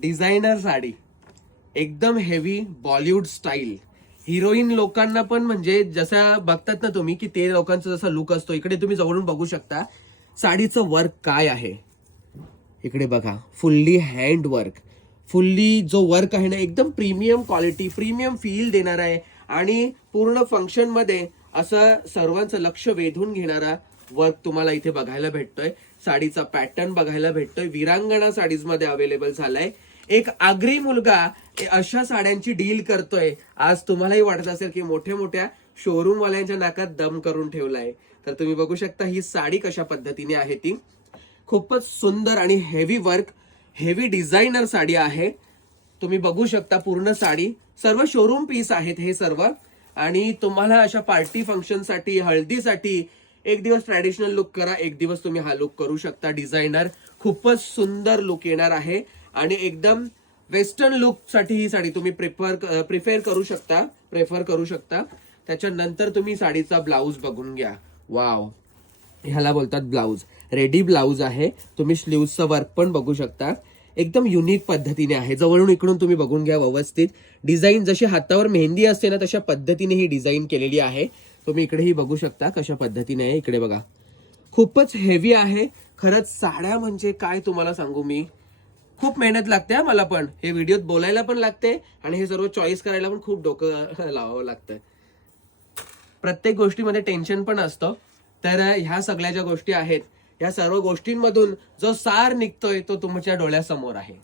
Designer sari, एकदम heavy Bollywood style. Heroine लोकांना पण म्हणजे जसं बघतात ना तुम्ही की ते लोकांचा जसा लुक असतो, इकडे तुम्ही जवळून बघू शकता साडीचं वर्क काय आहे. इकडे बघा, फुल्ली हँड वर्क, फुल्ली जो वर्क आहे ना एकदम प्रीमियम क्वालिटी, प्रीमियम फील देणार आहे आणि पूर्ण फंक्शन मध्ये असं सर्वांचं लक्ष वेधून घेणारा वर्क तुम्हाला इथे बघायला भेटतोय. साडीचा पॅटर्न बघायला भेटतोय, विरांगणा साडीज मध्ये अवेलेबल झालाय. एक आगरी मुलगा अशा साड्यांची डील करतोय. आज तुम्हालाही वाटत असेल की मोठ्या मोठ्या शोरूम वाल्यांच्या नाकात दम करून ठेवलाय, तर तुम्ही बघू शकता ही साडी कशा पद्धतीने आहे. ती खूपच सुंदर आणि heavy work, heavy designer sari आहे. तुम्ही बघू शकता पूर्ण साडी, सर्व शोरूम पीस आहेत हे सर्व. आणि तुम्हाला अशा पार्टी फंक्शन साठी, हळदीसाठी एक दिवस ट्रॅडिशनल लुक करा, एक दिवस तुम्ही हा लुक करू शकता डिझायनर. खूपच सुंदर लुक येणार आहे आणि एकदम वेस्टर्न लुक साठी ही साडी तुम्ही प्रिफर करू शकता. त्याच्यानंतर तुम्ही साडीचा ब्लाऊज बघून घ्या. वाव, ह्याला बोलतात ब्लाऊज. रेडी ब्लाऊज आहे. तुम्ही स्लीव्हचं वर्क पण बघू शकता, एकदम युनिक पद्धतीने आहे. जवळून इकडून तुम्ही बघून घ्या व्यवस्थित. डिझाईन जशी हातावर मेहंदी असते ना तशा पद्धतीने ही डिझाईन केलेली आहे. तुम्ही इकडेही बघू शकता कशा पद्धतीने आहे. इकडे बघा, खूपच हेवी आहे. खरंच साड्या म्हणजे काय तुम्हाला सांगू मी, खूप मेहनत लागते मला पण. हे व्हिडिओत बोलायला पण लागते आणि हे सर्व चॉईस करायला पण खूप डोकं लावावं लागतं. प्रत्येक गोष्टीमध्ये टेन्शन पण असतं. तर ह्या सगळ्या ज्या गोष्टी आहेत, या सर्व गोष्टींमधून जो सार निघतोय तो तुमच्या डोळ्यासमोर आहे.